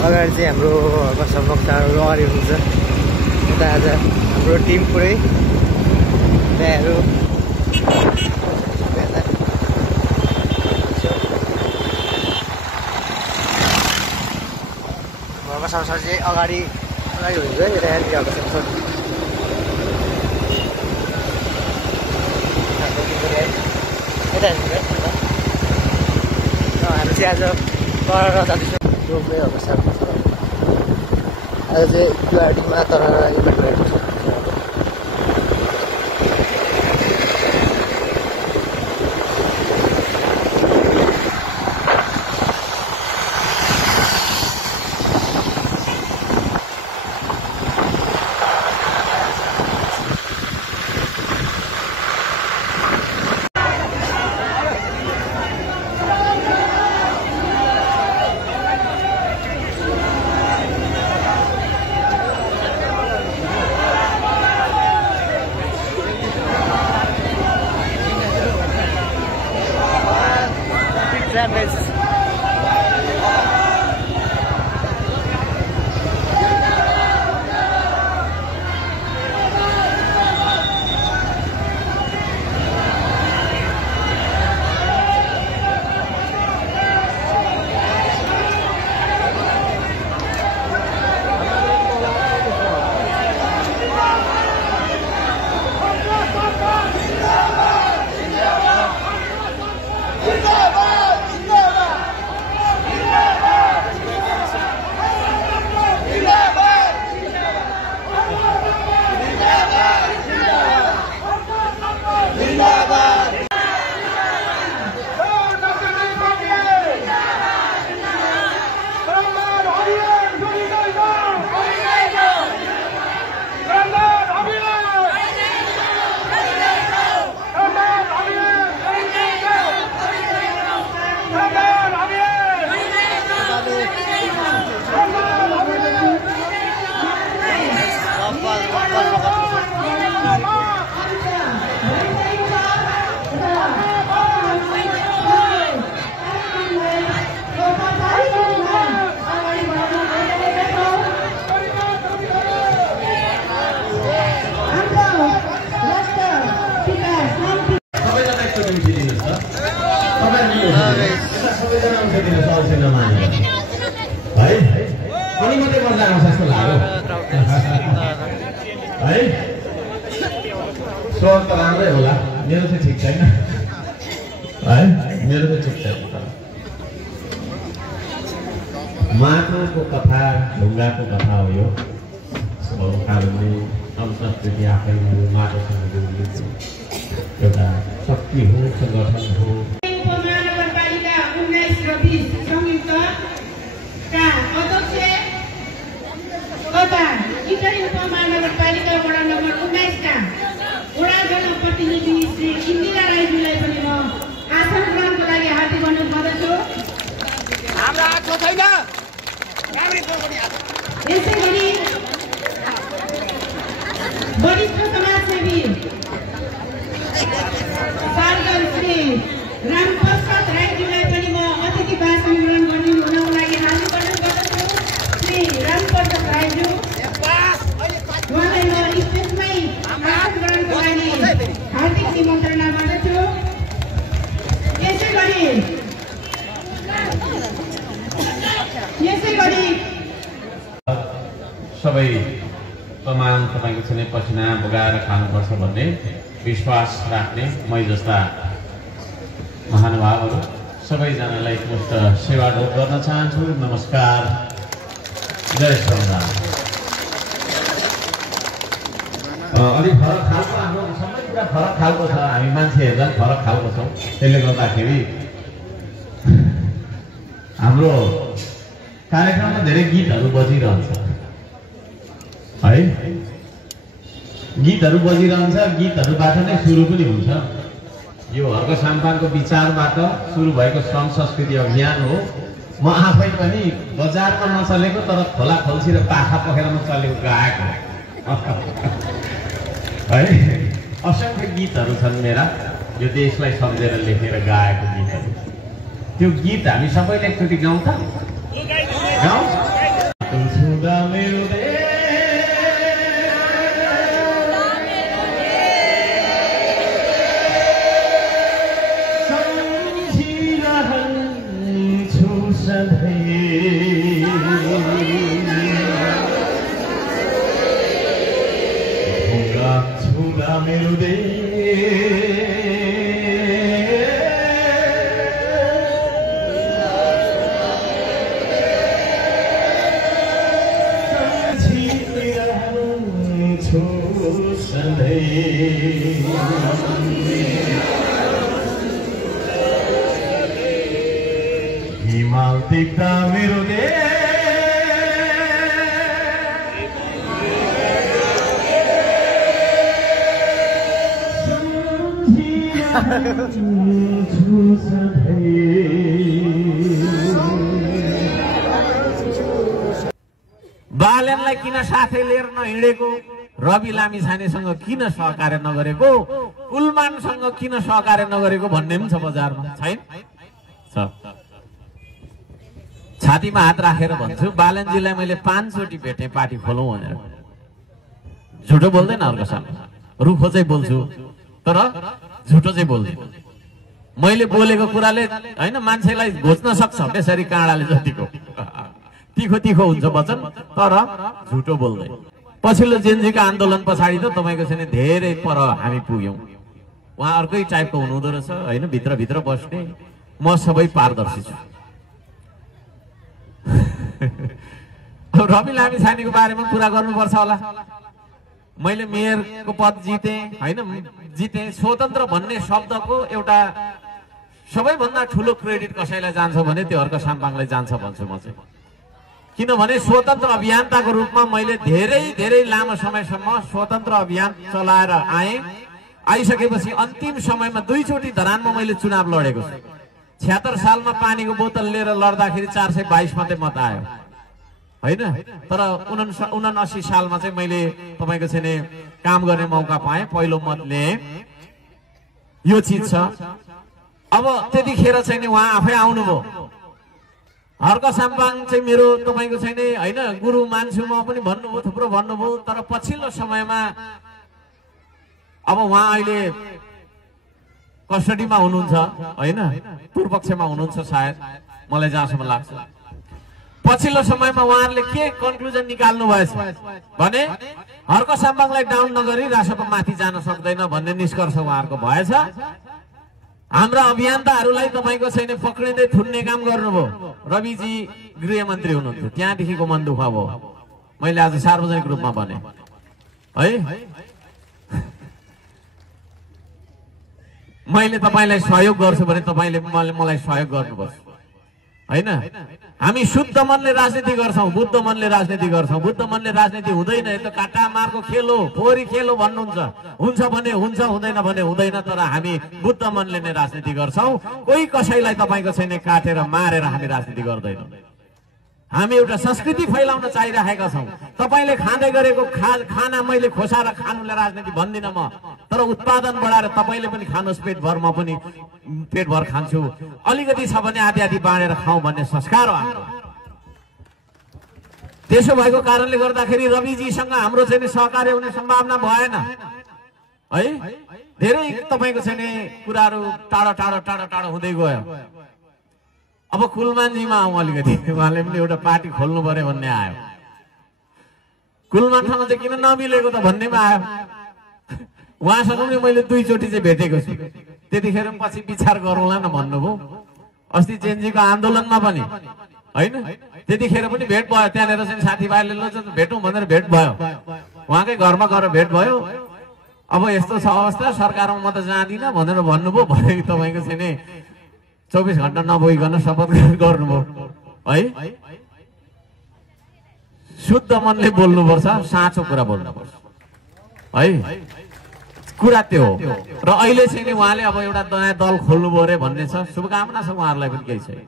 अगाडि चाहिँ हाम्रो समकक्षहरू अगाडि हुन्छ। यता आज हाम्रो टिम पुरै त्यहाँहरू घरको संसार चाहिँ अगाडि हुन्छ। यता घरको संसार यता हामी चाहिँ आज तर जाँदैछौँ। घरको साथ आज चाहिँ गुवाहाटीमा तर स्वर त राम्रै होला, मेरो चाहिँ ठिक छैन है, मेरो चाहिँ ठिक छैन। माटोको कथा, ढुङ्गाको कथा हो यो। कारणले संस्कृति आफैमा माटोसँग जोडिएको एउटा शक्ति हो, सङ्गठन हो। उपमहानगरपालिका 19 र 20 संयुक्तका अध्यक्ष तथा इटरी उपमहानगरपालिका वडा नम्बर 19 का वडा जनप्रतिनिधि श्री इन्दिरा राईज्यूलाई पनि म आसन ग्रहणको लागि हार्दिक अनुरोध गर्दछु। यसै गरी वरिष्ठ समाजसेवी सार्गल श्री रामप्रसाद राईज्यूलाई पनि म अतिथि भाषण ग्रहण गर्नुहुनको लागि हार्दिक अनुरोध गर्दछु। श्री रामप्रसाद राईज्यू उहाँलाई म स्टेजमै आसन ग्रहणको लागि हार्दिक निमन्त्रणा गर्दछु। यसै गरी सबै कमान तपाईँको चाहिँ पसिना बगाएर खानुपर्छ भन्ने विश्वास राख्ने मै जस्ता महानुभावहरू सबैजनालाई मुक्त सेवा गर्न चाहन्छु। नमस्कार, जय श्रीराम। अलिक फरक खालको हाम्रो सबै कुरा फरक खालको छ, हामी मान्छे हेर्दा फरक खालको छौँ। त्यसले गर्दाखेरि हाम्रो कार्यक्रममा धेरै गीतहरू बजिरहन्छ है, गीतहरू बजिरहन्छ। गीतहरूबाट नै सुरु पनि हुन्छ। यो हर्क साम्पानको विचारबाट सुरु भएको श्रम संस्कृति अभियान हो। म आफै पनि बजारमा नचलेको तर खोला खोल्सी र पाखा पखेरामा चलेको गायक हो है। असंख्य गीतहरू छन् मेरा, यो देशलाई सम्झेर लेखेर गाएको गीतहरू। त्यो गीत हामी सबैले एकचोटि गाउँ त? गाउँ छुँदा मेरो हिमाल देख्दा मेरो बालनलाई किन साथै लिएर नहिँडेको, रवि लामिछानेसँग किन सहकार्य नगरेको, कुलमानसँग किन सहकार्य नगरेको भन्ने पनि छ बजारमा, छैन? छ। छातीमा हात राखेर भन्छु, बालनजीलाई मैले 5 चोटि भेटेँ पार्टी खोलौँ भनेर। झुटो बोल्दैन अर्को सामने, रुखो चाहिँ बोल्छु तर झुटो चाहिँ बोल्छु। मैले बोलेको कुराले हैन मान्छेलाई घोच्न सक्छ त्यसरी काँडाले जतिको तिखो तिखो हुन्छ वचन, तर झुटो बोल्दै। पछिल्लो जेनजीको आन्दोलन पछाडि त तपाईको छैन धेरै पर हामी पुग्यौं। उहाँ अर्कै टाइपको हुनुहुँदो रहेछ हैन, भित्र भित्र बस्ने। म सबै पारदर्शी छु। रवि लामिछानेको बारेमा कुरा गर्नुपर्छ होला। मैले मेयरको पद जिते हैन, जिते। स्वतन्त्र भन्ने शब्दको एउटा सबैभन्दा ठुलो क्रेडिट कसैलाई जान्छ भने त्यो हर्क साम्पाङलाई जान्छ भन्छु म चाहिँ। किनभने स्वतन्त्र अभियन्ताको रूपमा मैले धेरै धेरै लामो समयसम्म स्वतन्त्र अभियान चलाएर आएँ। आइसकेपछि अन्तिम समयमा 2 चोटि धरानमा मैले चुनाव लडेको छु। 76 सालमा पानीको बोतल लिएर लड्दाखेरि 422 मात्रै मत आयो हैन। तर 79 सालमा चाहिँ मैले तपाईको छैन काम गर्ने मौका पाएँ, पहिलो मत लिएँ। यो चीज छ। अब त्यतिखेर चाहिँ उहाँ आफै आउनुभयो। हर्क साम्पाङ चाहिँ मेरो तपाईको छैन हैन गुरु मान्छु म पनि भन्नुभयो, थुप्रो भन्नुभयो। तर पछिल्लो समयमा अब उहाँ अहिले कस्टडीमा हुनुहुन्छ हैन, पूर्वपक्षमा हुनुहुन्छ सायद, मलाई जहाँसम्म लाग्छ। पछिल्लो समयमा उहाँहरूले के कन्क्लुजन निकाल्नु भएछ भने हर्क साम्पाङलाई डाउन नगरी रासपा माथि जान सक्दैन भन्ने निष्कर्ष उहाँहरूको भएछ। हाम्रा अभियन्ताहरूलाई तपाईको छैन पक्रिँदै थुन्ने काम गर्नुभयो। रविजी गृहमन्त्री हुनुहुन्थ्यो, त्यहाँदेखिको मन दुःख भयो। मैले आज सार्वजनिक रूपमा भने है, मैले तपाईलाई सहयोग गर्छु भने तपाईले मलाई सहयोग गर्नुपर्छ हैन। हामी शुद्ध मनले राजनीति गर्छौं, बुद्ध मनले राजनीति गर्छौं। बुद्ध मनले राजनीति हुँदैन, यो त काटा मारको खेल हो, फोरी खेल हो भन्नुहुन्छ। हुन्छ भने हुन्छ, हुँदैन भने हुँदैन। तर हामी बुद्ध मनले नै राजनीति गर्छौं। कोही कसैलाई तपाईको छैन काटेर मारेर हामी राजनीति गर्दैनौं। हामी एउटा संस्कृति फैलाउन चाहिरहेका छौं। तपाईले खाँदै गरेको खाना मैले खोसाएर खानुलाई राजनीति भन्दिन म, तर उत्पादन बढाएर तपाईले पनि खानुहोस् पेटभर, म पनि पेटभर खान्छु। अलिकति छ भने आधी आधी बाँडेर खाऊ भन्ने संस्कार हो हाम्रो। त्यसो भएको कारणले गर्दाखेरि रविजीसँग हाम्रो चाहिँ सहकार्य हुने सम्भावना भएन है। धेरै तपाईको छैन कुराहरू टाढा टाढा टाढा टाढा हुँदै गयो। अब कुलमानजीमा आउँ अलिकति। उहाँले पनि एउटा पार्टी खोल्नु पर्यो भन्ने आयो। कुलमानसँग चाहिँ किन नमिलेको त भन्नेमा आयो। उहाँसँग पनि मैले 2 चोटि चाहिँ भेटेको छु। त्यतिखेर पछि विचार गरौँला न भन्नुभयो। अस्ति जेनजीको आन्दोलनमा पनि हैन, त्यतिखेर पनि भेट भयो। त्यहाँनिर चाहिँ साथीभाइले ल भेटौँ भनेर भेट भयो। उहाँकै घरमा गएर भेट भयो। अब यस्तो छ अवस्था, सरकारमा म त जाँदिनँ भनेर भन्नुभयो। भने तपाईँको चाहिँ नि 24 घण्टा नभइकन शपथ गर्नुभयो है। शुद्ध मनले बोल्नुपर्छ, साँचो कुरा बोल्नुपर्छ है। कुरा त्यो हो। र अहिले चाहिँ नि उहाँले अब एउटा नयाँ दल खोल्नु पर्यो भन्ने छ। शुभकामना छ उहाँहरूलाई पनि, केही छैन।